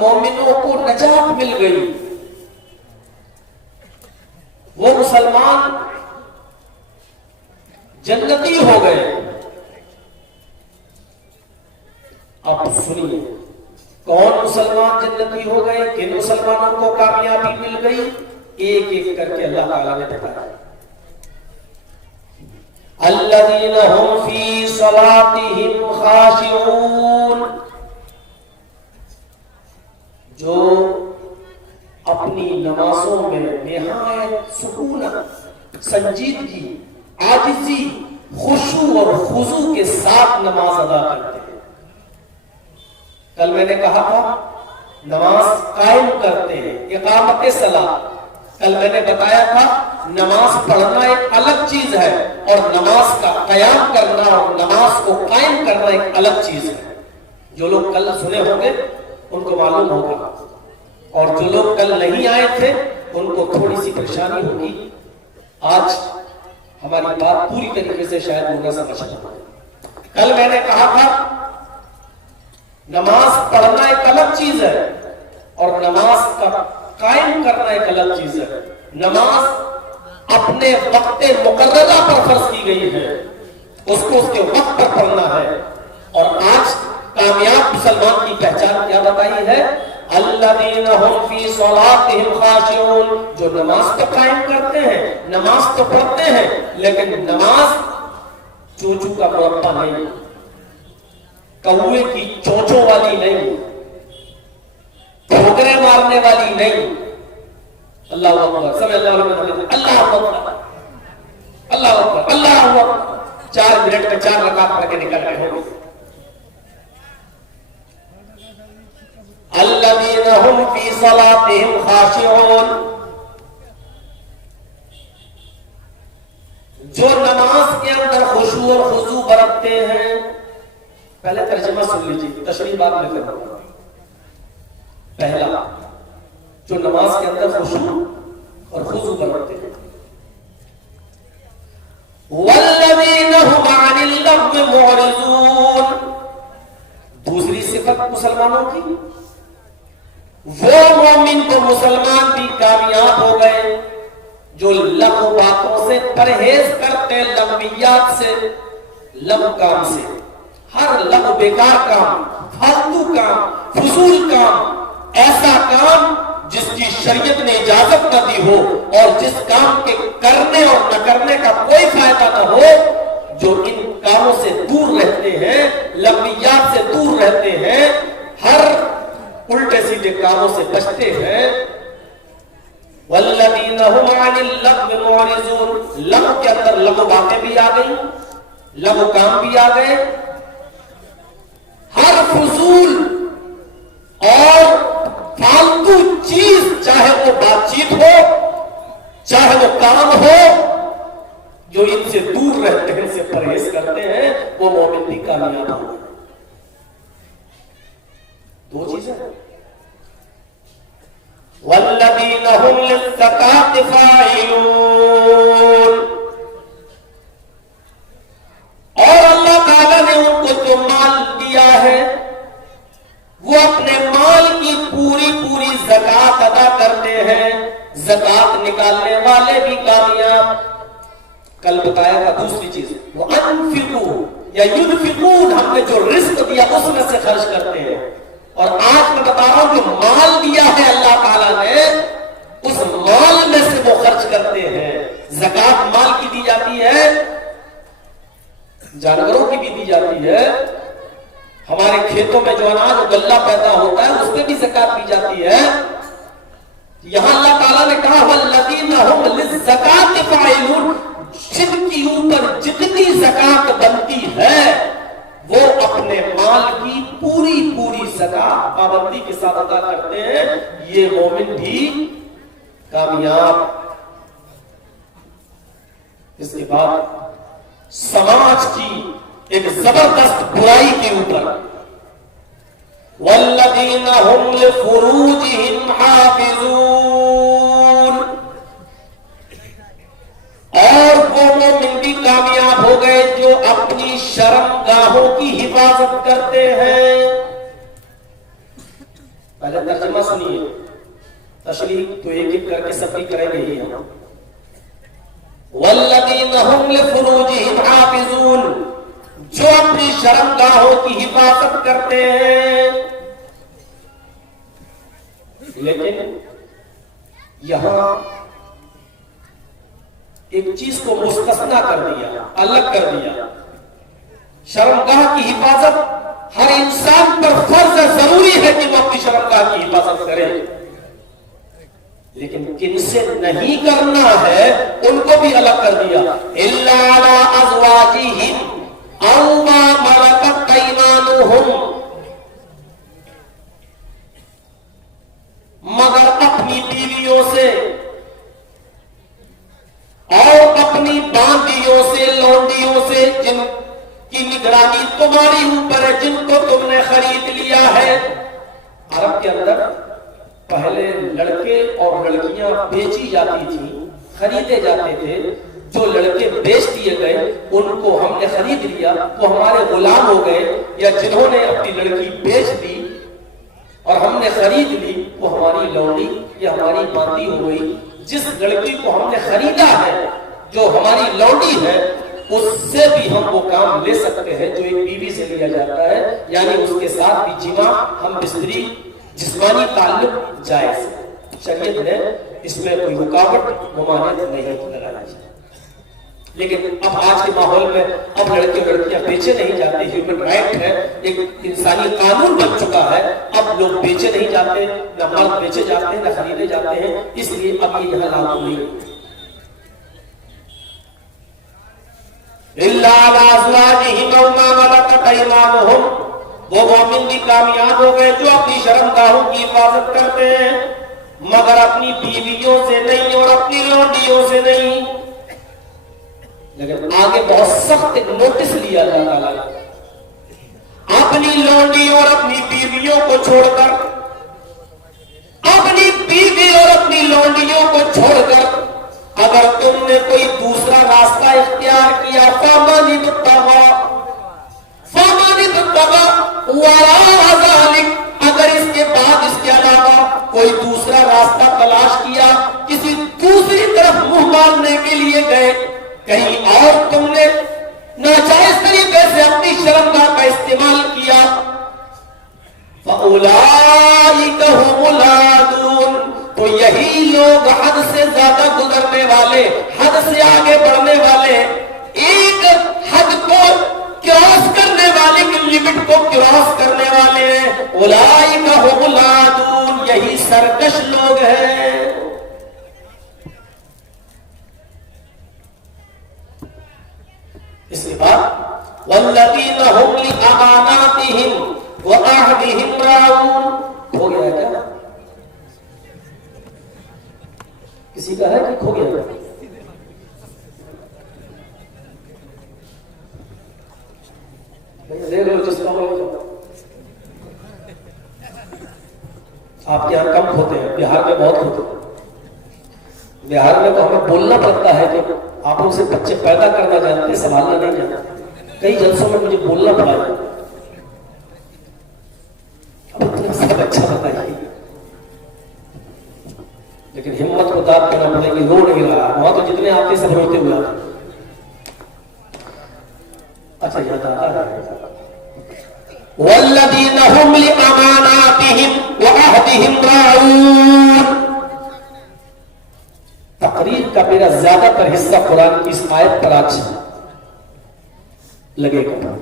مومنوں کو نجات مل گئی، وہ مسلمان جنتی ہو گئے۔ اب سنیے کون مسلمان جنتی ہو گئے، کن مسلمانوں کو کامیابی مل گئی، ایک ایک کر کے اللہ تعالیٰ نے بتایا۔ الذین هم فی صلاتہم خاشعون، جو اپنی نمازوں میں نہایت سکونت، سنجیدگی، عاجزی، خشوع اور خضوع کے ساتھ نماز ادا کرتے ہیں۔ کل میں نے کہا تھا نماز قائم کرتے ہیں، اقامت صلاۃ۔ کل میں نے بتایا تھا نماز پڑھنا ایک الگ چیز ہے اور نماز کا قیام کرنا اور نماز کو قائم کرنا ایک الگ چیز ہے۔ جو لوگ کل سنے ہوں گے ان کو معلوم ہوگا، اور جو لوگ کل نہیں آئے تھے ان کو تھوڑی سی پریشانی ہوگی۔ آج ہماری بات پوری طریقے سے شاید وہ نہ سمجھ پائے۔ کل میں نے کہا تھا نماز پڑھنا ایک الگ چیز ہے اور نماز کا قائم کرنا ایک الگ چیز ہے۔ نماز اپنے وقت مقررہ پر فرض کی گئی ہے، اس کو اس کے وقت پر پڑھنا ہے۔ اور آج کامیاب مسلمان کی پہچان کیا بتائی ہے؟ الذین هم فی صلاتہم خاشعون، جو نماز تو قائم کرتے ہیں، نماز تو پڑھتے ہیں، لیکن نماز چوچو کا مربع نہیں، کوے کی چونچوں والی نہیں، ٹھوکرے مارنے والی نہیں۔ اللہ اکبر، سمع اللہ لمن حمدہ، اللہ اکبر، اللہ اکبر، اللہ اکبر۔ 4 منٹ میں 4 رکعت پڑھ کے نکل رہے ہوں گے۔ الذین هم فی صلاتہم خاشعون، جو نماز کے اندر خشوع اور خضوع برتتے ہیں۔ پہلے ترجمہ سن لیجیے، تشریح بعد میں کروں گا۔ پہلا، جو نماز کے اندر خشوع اور خضوع برتتے ہیں۔ والذین هم عن اللغو معرضون، دوسری صفت مسلمانوں کی، وہ مومن تو مسلمان بھی کامیاب ہو گئے جو لغو باتوں سے پرہیز کرتے، لغویات سے، لغو کام سے، ہر لغو بیکار کام، فالتو کام، فضول کام، ایسا کام جس کی شریعت نے اجازت نہ دی ہو اور جس کام کے کرنے اور نہ کرنے کا کوئی فائدہ نہ ہو، جو ان کاموں سے دور رہتے ہیں، لغویات سے دور رہتے ہیں، ہر الٹے سیدھے کاموں سے بچتے ہیں۔ والذین هم عن اللغو معرضون، لغو کے اندر لغو باتیں بھی آ گئی، لغو کام بھی آ گئے، ہر فضول اور فالتو چیز، چاہے وہ بات چیت ہو چاہے وہ کام ہو، جو ان سے دور رہتے ہیں، ان سے پرہیز کرتے ہیں، وہ مومن بھی کامیاب ہو۔ دو چیزیں، والذین هم للزکاۃ فاعلون، اور اللہ تعالیٰ نے ان کو جو مال دیا ہے وہ اپنے مال کی پوری پوری زکات ادا کرتے ہیں۔ زکات نکالنے والے بھی کامیاب۔ کل بتایا تھا دوسری چیز، وَأَنفِقُوا یا يُنفِقُونَ، ہم نے جو رزق دیا اس میں سے خرچ کرتے ہیں۔ اور آج میں بتا رہا ہوں کہ مال دیا ہے اللہ تعالیٰ نے، اس مال میں سے وہ خرچ کرتے ہیں۔ زکات مال کی دی جاتی ہے، جانوروں کی بھی دی جاتی ہے، ہمارے کھیتوں میں جو اناج اور غلہ پیدا ہوتا ہے اس پہ بھی زکات دی جاتی ہے۔ یہاں اللہ تعالیٰ نے کہا والذین هم للزکاۃ فاعلون، جن کی اوپر جتنی زکات بنتی ہے وہ اپنے مال کی پوری پوری زکات پابندی کے ساتھ ادا کرتے ہیں، یہ مومن بھی کامیاب۔ اس کے بعد سماج کی ایک زبردست برائی کے اوپر، والذین هم لفروجہم حافظون، اور وہ مومن بھی کامیاب ہو گئے جو اپنی شرم گاہوں کی حفاظت کرتے ہیں۔ پہلے تشریح تو ایک ایک کر کے سب کی کریں گے ہی ہم. والذین هم لفروجہم حافظون، جو اپنی شرمگاہوں کی حفاظت کرتے ہیں. لیکن یہاں ایک چیز کو مستثنا کر دیا، الگ کر دیا. شرمگاہ کی حفاظت ہر انسان پر فرض ضروری ہے کہ وہ اپنی شرمگاہ کی حفاظت کرے، لیکن کن سے نہیں کرنا ہے ان کو بھی الگ کر دیا. الا علی ازواجہم او ما ملکت ایمانہم، مگر اپنی بیویوں سے اور اپنی باندیوں سے، لونڈیوں سے، جن کی نگرانی تمہاری اوپر ہے، جن کو تم نے خرید لیا ہے. عرب کے اندر پہلے لڑکے اور لڑکیاں بیچی جاتی تھیں، خریدے جاتے تھے. جو لڑکے بیچ دیے گئے ان کو ہم نے خرید لیا، وہ ہمارے غلام ہو گئے. یا جنہوں نے اپنی لڑکی بیچ دی اور ہم نے خرید لی، وہ ہماری لونڈی یا ہماری باندی ہو گئی. جس لڑکی کو ہم نے خریدا ہے، جو ہماری لونڈی ہے، اس سے بھی ہم وہ کام لے سکتے ہیں جو ایک بیوی سے لیا جاتا ہے. یعنی اس کے ساتھ بھی جماع، ہم بستری، جسمانی تعلق جائز. شریعت نے اس میں کوئی رکاوٹ ممانعت نہیں لگائی. لیکن اب آج کے ماحول میں اب لڑکے اور لڑکیاں بیچے نہیں جاتے. ہیومن رائٹ ہے، ایک انسانی قانون بن چکا ہے. اب لوگ بیچے نہیں جاتے، نہ مرد بیچے جاتے ہیں نہ خریدے جاتے ہیں. اس لیے اب یہ یہاں لاگو نہیں. الا علی ازواجہم او ما ملکت ایمانہم، وہ مومن بھی کامیاب ہو گئے جو اپنی شرمگاہوں کی حفاظت کرتے ہیں، مگر اپنی بیویوں سے نہیں اور اپنی لونڈیوں سے نہیں. لیکن آگے بہت سخت ایک نوٹس لیا جاتا ہے. اپنی لونڈی اور اپنی بیویوں کو چھوڑ کر، اپنی بیوی اور اپنی لونڈیوں کو چھوڑ کر اگر تم نے کوئی دوسرا راستہ اختیار کیا، فَمَنِ ابْتَغَىٰ وَرَاءَ ذَلِكَ، اگر اس کے بعد، اس کے علاوہ کوئی دوسرا راستہ تلاش کیا، کسی دوسری طرف منہ مارنے کے لیے گئے، کہیں اور تم نے ناجائز طریقے سے اپنی شرمگاہ کا استعمال کیا، فَأُولَٰئِكَ هُمُ الْعَادُونَ، تو یہی لوگ حد سے زیادہ گزرنے والے، حد سے آگے بڑھنے والے، ایک حد کو کراس کرنے والے کی لمٹ کو کراس کرنے والے ہیں. اولئک هم العادون، یہی سرکش لوگ ہیں. اس کے بعد والذین هم لأماناتهم وعهدهم راعون، ہو گیا کیا؟ کسی کا ہے کہ کھو گیا؟ آپ کے یہاں کم ہوتے ہیں، بہار میں بہت ہوتے ہیں. بہار میں تو ہمیں بولنا پڑتا ہے کہ آپ لوگ سے بچے پیدا کرنا جانتے، سنبھالنا نہیں جانتے. کئی جلسوں میں مجھے بولنا پڑا ہے. اب اتنا سب اچھا بتائیے، لیکن ہمت کو داد کرنا پڑے گی. رو نہیں رہا، وہاں تو جتنے آتے سب روتے ہوئے آتے. اچھا یاد آتا ہے والذین هم لأماناتهم وعهدهم راعون. تقریر کا میرا زیادہ تر حصہ قرآن کی اس آیت پر آج لگے گا.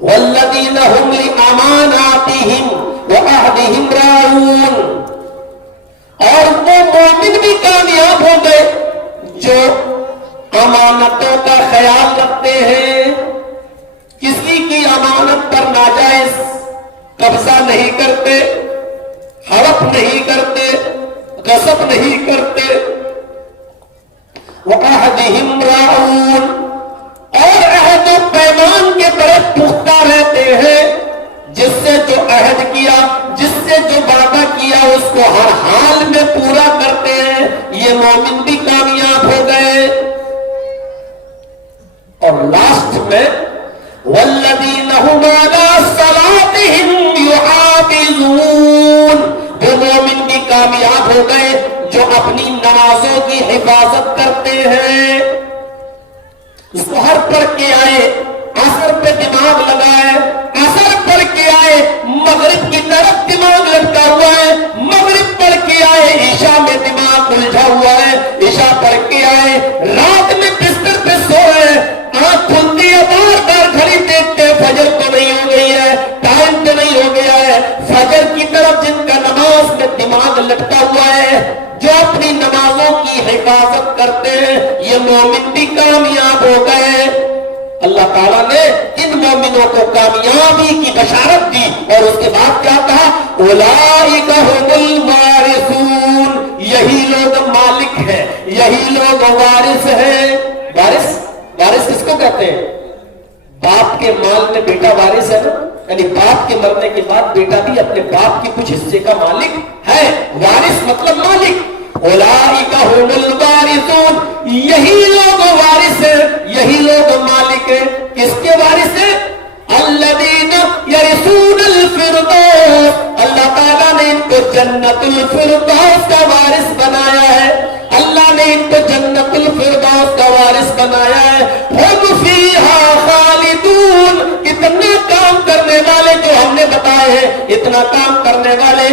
والذین هم لأماناتهم وعهدهم راعون، اور وہ مومن بھی کامیاب ہو گئے جو امانتوں کا خیال رکھتے ہیں، کسی کی امانت پر ناجائز قبضہ نہیں کرتے، ہڑپ نہیں کرتے، غصب نہیں کرتے. وعہدہم راعون، اور عہد و پیمان کے بڑے پختہ رہتے ہیں. جس سے جو عہد کیا، جس سے جو وعدہ کیا، اس کو ہر حال میں پورا کرتے ہیں. یہ مومن بھی کامیاب ہو گئے. اور لاسٹ میں والذین هم علی صلاتہم یحافظون، وہ مومن بھی کامیاب اپنی نمازوں کی حفاظت کرتے ہیں. اس کو ہر پڑھ کے آئے, عصر پہ دماغ لگائے, عصر پڑھ کے آئے, مغرب کی طرف دماغ لٹکا ہوا ہے, مغرب پڑھ کے آئے, عشاء میں دماغ الجھا ہوا ہے, عشاء پڑھ کے آئے, رات میں بستر پہ سو رہے, آنکھ کھلتی ہے بار بار گھڑی دیکھتے ہیں فجر تو نہیں ہو گئی ہے, ٹائم تو نہیں ہو گیا ہے. فجر کی طرف جن کا نماز میں دماغ لٹکا ہوا ہے, جو اپنی نمازوں کی حفاظت کرتے ہیں, یہ مومن بھی کامیاب ہو گئے. اللہ تعالیٰ نے ان مومنوں کو کامیابی کی بشارت دی اور اس کے بعد کیا کہا؟ اولئک هم الوارثون, یہی لوگ مالک ہیں, یہی لوگ وارث ہیں. وارث کس کو کہتے ہیں؟ باپ کے مال میں بیٹا وارث ہے نا, یعنی باپ کے مرنے کے بعد بیٹا بھی اپنے باپ کے کچھ حصے کا مالک ہے. وارث مطلب مالک. اولئک هم الوارثون, یہی لوگ وارث ہیں, یہی لوگ مالک ہیں. کس کے وارث ہیں؟ الذین یرثون الفردوس, اللہ تعالیٰ نے ان کو جنت الفردوس کا وارث بنایا ہے. اللہ نے ان کو جنت الفردوس کا وارث بنایا ہے. ہم فیہا خالدون, اتنا کام کرنے والے جو ہم نے بتائے ہیں, اتنا کام کرنے والے